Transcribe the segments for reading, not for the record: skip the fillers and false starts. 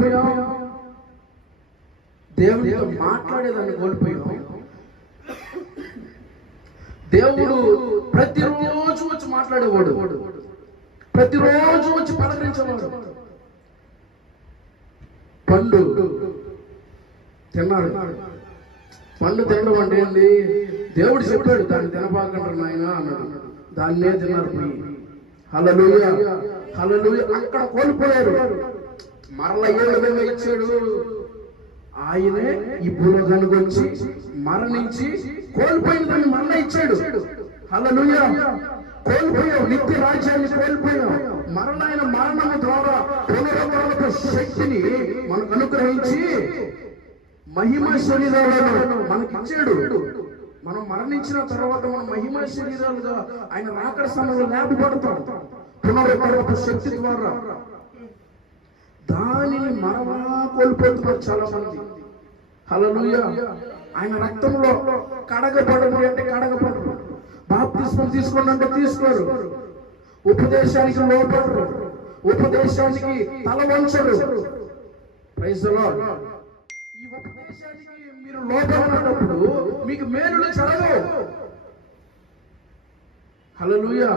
కోల్పోయాం, దేవుడితో మాట్లాడేదాన్ని కోల్పోయాం. దేవుడు ప్రతిరోజు వచ్చి మాట్లాడేవాడు, ప్రతిరోజు వచ్చి పలకరించేవాడు. పండు తిన్నాడు. పండు తినడం అంటే ఏంది? దేవుడు చెప్పాడు దాన్ని తినబాకంటారు నాయన అన్నాడు. దాన్నే తిన్నారు పోయి. హల్లెలూయా, హల్లెలూయా. అక్కడ కోల్పోయారు. మరల ఏ విధంగా ఇచ్చాడు? ఆయనే ఈ భూలోకానికి వచ్చి మరణించి కోల్పోయిన దాన్ని మరణ ఇచ్చాడు. హల్లెలూయా. కోల్పోయావు, నిత్య రాజ్యాన్ని కోల్పోయావు. మరణమైన మరణము ద్వారా పునరుద్ధరణకు శక్తిని మనకు అనుగ్రహించి మహిమ శరీరాలను మనకిచ్చాడు. మనం మరణించిన తర్వాత మనం మహిమ శరీరాలుగా ఆయన రాకడ సమయంలో లేపబడతాం పునరుద్ధరణకు శక్తి ద్వారా. దానిని మరలా కోల్పోతున్నారు చాలా మంది. హల్లెలూయా. ఆయన రక్తంలో కడగబడండి అంటే కడగబడరు, బాప్తిస్మం తీసుకోండి అంటే తీసుకోరు, ఉపదేశానికి లోపడరు, ఉపదేశానికి తల వంచరు. Praise the lord. ఈ ఉపదేశానికి మీరు లోపడినప్పుడు మీకు మేలులు జరగవు. హల్లెలూయా.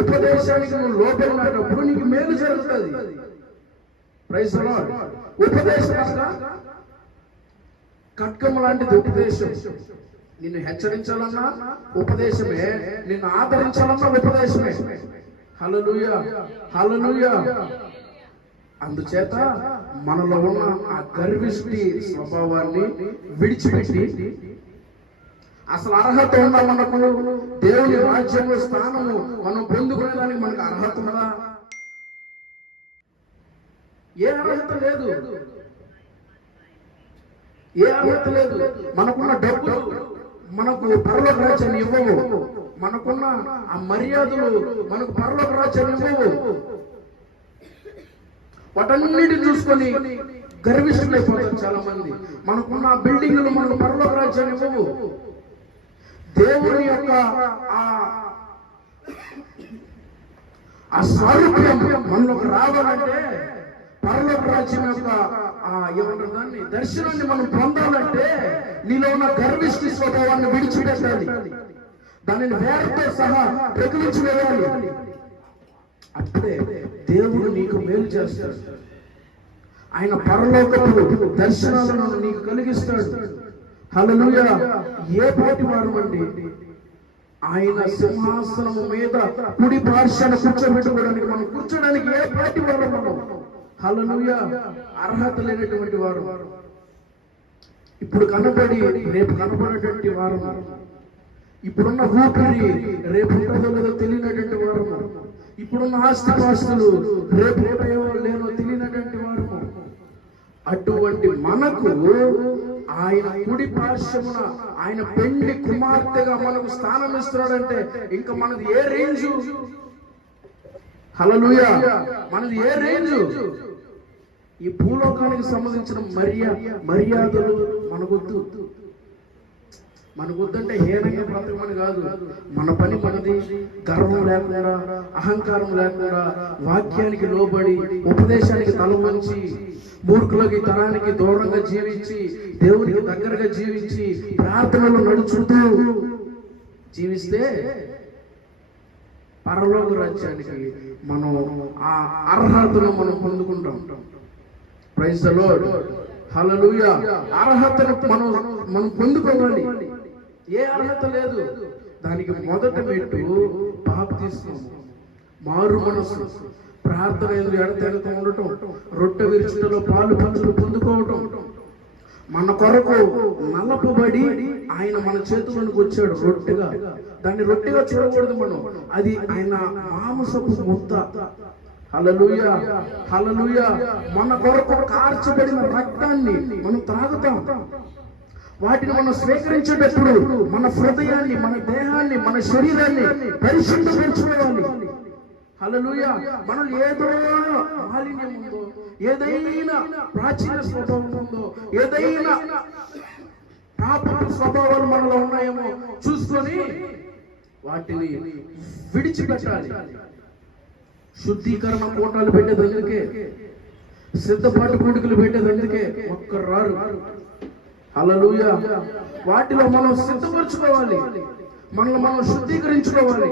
ఉపదేశానికి నువ్వు లోపడినప్పుడు నీకు మేలు జరుగుతుంది. Praise the Lord. ఉపదేశం ఖడ్గము లాంటిది. ఉపదేశం నిన్ను హెచ్చరించాలన్నా ఉపదేశమే, నిన్ను ఆదరించాలన్నా ఉపదేశమే. హల్లెలూయా, హల్లెలూయా. అందుచేత మనలో ఉన్న ఆ గర్విష్టి స్వభావాన్ని విడిచిపెట్టి అసలు అర్హత ఉందా మనకు? దేవుని రాజ్యంలో స్థానము మనం పొందుకునేదానికి మనకు అర్హత ఉన్నదా? ఏ అర్హత లేదు, ఏ అర్హత లేదు. మనకున్న డబ్బులు మనకు పరలోక రాజ్యాన్ని ఇవ్వవు, మనకున్న ఆ మర్యాదలు మనకు పరలోక రాజ్యాన్ని ఇవ్వవు. వాటన్నిటిని చూసుకొని గర్విష్ఠులైపోతారు చాలా మంది. మనకున్న బిల్డింగ్లు మనకు పరలోక రాజ్యాన్ని ఇవ్వవు. దేవుని యొక్క ఆ సారూప్యం మనలోకి రావాలంటే, పరలోక రాజ్యం యొక్క ఏమంటారు దాన్ని, దర్శనాన్ని మనం పొందాలంటే నీలో ఉన్న గర్విష్ఠి స్వభావాన్ని విడిచిపెట్టాలి. దానిని వేరుతో సహా ప్రకటించి వేయాలి. అప్పుడే దేవుడు నీకు మేలు చేస్తాడు. ఆయన పరలోకపు దర్శనాలను నీకు కలిగిస్తాడు. హల్లెలూయా. ఏ పాటి వారు అండి? ఆయన సింహాసనము మీద కుడి పార్శ్వాన కూర్చోబెట్టుకోవడానికి మనం కూర్చోడానికి ఏ పాటి వారు మనం? హల్లెలూయా. అర్హత లేనటువంటి వారు, ఇప్పుడు కనబడి రేపు కనబడేటువంటి వారు, ఇప్పుడున్న ఊపిరి రేపు ఉంటుందో లేదో తెలియనటువంటి వారు, ఇప్పుడున్న ఆస్తిపాస్తులు రేపు ఉంటాయో లేనో తెలియనటువంటి వారు. అటువంటి మనకు ఆయన కుడి పార్శ్వమున ఆయన పెండ్లి కుమార్తెగా మనకు స్థానం ఇస్తున్నాడంటే ఇంకా మనది ఏ రేంజు? హల్లెలూయా. మనది ఏ రేంజు? ఈ భూలోకానికి సంబంధించిన మర్యాదలు మనకొద్దు. మనకొద్దంటే హీనంగా బ్రతకమని కాదు, మన పని మనది. గర్వం లేకుండా, అహంకారం లేకుండా, వాక్యానికి లోబడి, ఉపదేశానికి తల వంచి, మూర్ఖులకి తరానికి దూరంగా జీవించి, దేవునికి దగ్గరగా జీవించి, ప్రార్థనలు నడుచుతూ జీవిస్తే పరలోక రాజ్యానికి మనం ఆ అర్హతను మనం పొందుకుంటాం. Praise the Lord. హల్లెలూయా. అర్హతను మనం పొందుకోవాలి. ఏ అర్హత లేదు. దానికి మొదట మెట్టు బాప్తిస్మం, మారు మనసు, ప్రార్థన ఎడతెగక ఉండటం, రొట్టె విరుచుటలో పాలు పంచులు పొందుకోవటం. మన కొరకు నలపబడి ఆయన మన చేతుల్లోకి వచ్చాడు రొట్టెగా. దాన్ని రొట్టెగా చూడకూడదు మనం, అది ఆయన మాంసపు ముద్ద. హల్లెలూయా, హల్లెలూయా. మన కొరకు కార్చబడిన రక్తాన్ని మనం తాగుతాం. వాటిని మనం స్వీకరించేటప్పుడు మన హృదయాన్ని, మన దేహాన్ని, మన శరీరాన్ని పరిశుద్ధపరచుకోవాలి. హల్లెలూయా. మనం ఏదో మాలిన్యం ఉందో, ఏదైనా ప్రాచీన స్వభావం ఉందో, ఏదైనా పాప స్వభావాలు మనలో ఉన్నాయేమో చూసుకొని వాటిని విడిచిపెట్టాలి. శుద్ధీకరణ కోటాలు పెట్టే దగ్గరికే సిద్ధపాటు కూడికలు పెట్టేది అందుకే ఒక్కరు రారు. హల్లెలూయా. వాటిలో మనం సిద్ధపరచుకోవాలి, మనల్ని మనం శుద్ధీకరించుకోవాలి,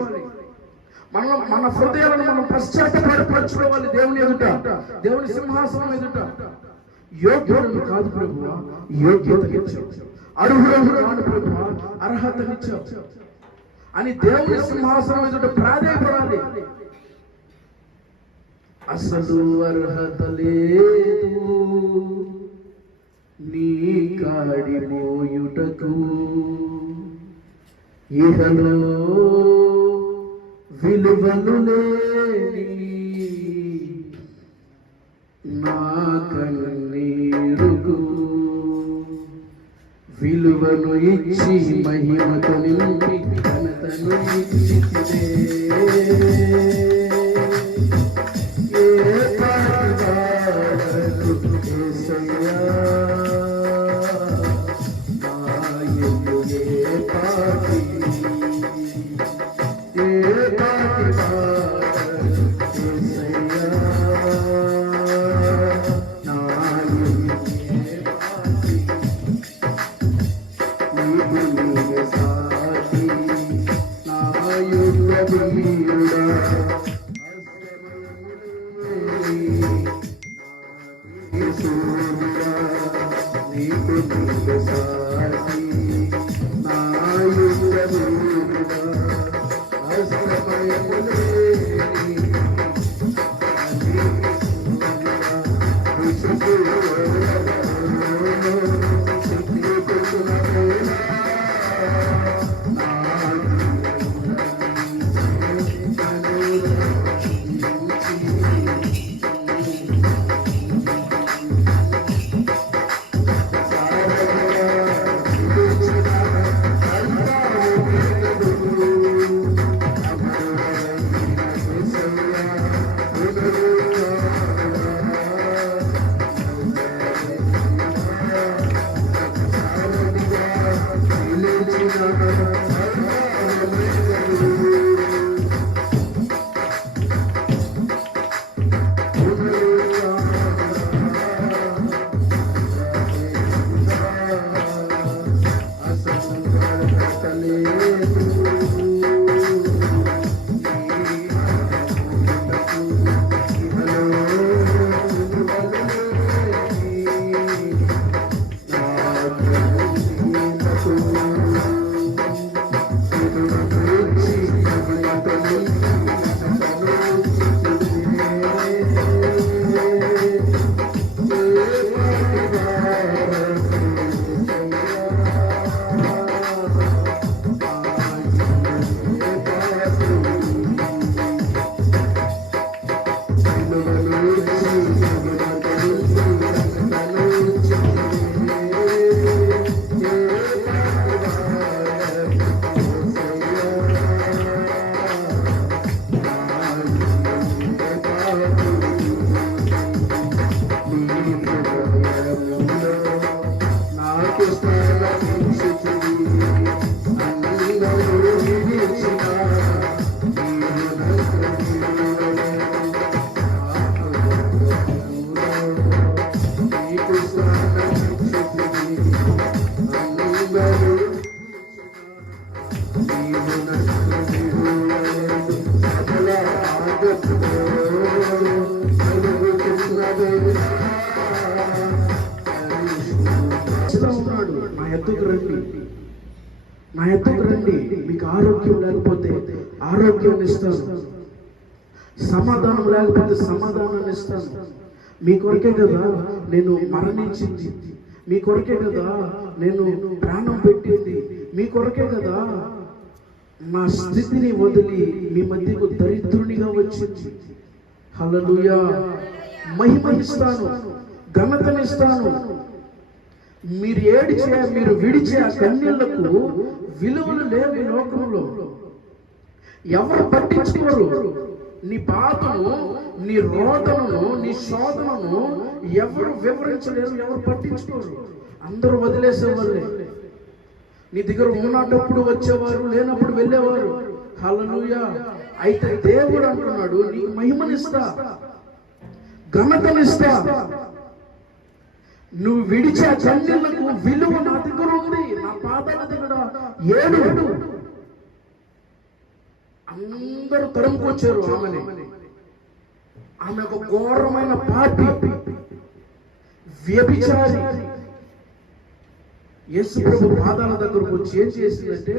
మన హృదయాలను మనం పశ్చాత్తాపరచుకోవాలి. దేవుని ఎదుట, దేవుని సింహాసనం ఎదుట యోగ్యులను కాదు ప్రభువా, యోగ్యతనిచ్చావు. అర్హులను కాదు ప్రభువా, అర్హతనిచ్చావు అని దేవుని సింహాసనం ఎదుట ప్రాధేయపడాలి. అసలు అర్హత లేదు నీ కాడి మోయుటకు, ఇహలో విలువలు లేని నా కన్నీరుకు విలువను ఇచ్చి మహిమతో నింపి ఘనతను ఇచ్చితివే. నా ఎద్దకు రండి, మీకు ఆరోగ్యం లేకపోతే ఆరోగ్యాన్ని ఇస్తాను, సమాధానం లేకపోతే సమాధానాన్ని ఇస్తాను. మీ కొరకే కదా నేను మరణించింది, మీ కొరకే కదా నేను ప్రాణం పెట్టింది, మీ కొరకే కదా నా స్థితిని వదిలి మీ మధ్యకు దరిద్రునిగా వచ్చింది. హల్లెలూయా. మహిమనిస్తాను, ఘనతనిస్తాను. మీరు ఏడిచే, మీరు విడిచే ఆ కన్నీళ్లకు విలువలు లేవు ఈ లోకంలో. ఎవరు పట్టించుకోరు. నీ బాధను, నీ రోదనను, నీ శోధనను ఎవరు వివరించలేరు, ఎవరు పట్టించుకోరు. అందరూ వదిలేసేవాళ్ళే. నీ దగ్గర ఉన్నప్పుడు వచ్చేవారు, లేనప్పుడు వెళ్ళేవారు. హల్లెలూయా. అయితే దేవుడు అంటున్నాడు, నీకు మహిమనిస్తా, ఘనతనిస్తా. నువ్వు విడిచే కన్నీళ్లకు విలువ నా దగ్గర ఉంది. నా పాదాల దగ్గర ఏడు. అందరూ తరుముకొచ్చారు ఆమెని. ఆమె ఒక ఘోరమైన పాపి, వ్యభిచారి. యేసు ప్రభు పాదాల దగ్గరకు వచ్చి ఏం చేసిందంటే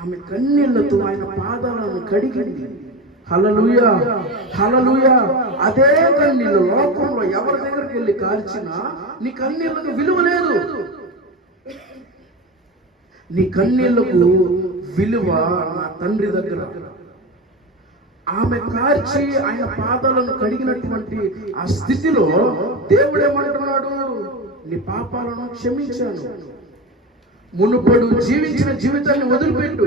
ఆమె కన్నీళ్లతో ఆయన పాదాలను కడిగింది. హల్లెలూయా, హల్లెలూయా. అదే కన్నీళ్ళు లోకంలో ఎవరి దగ్గరికి వెళ్ళి కాల్చినా నీ కన్నీళ్లకు విలువ లేదు. నీ కన్నీళ్లకు విలువ నా తండ్రి దగ్గర. ఆమె కార్చి ఆయన పాదాలను కడిగినటువంటి ఆ స్థితిలో దేవుడు ఏమంటున్నాడు? నీ పాపాలను క్షమించాను, మునుపడు జీవించిన జీవితాన్ని వదిలిపెట్టు.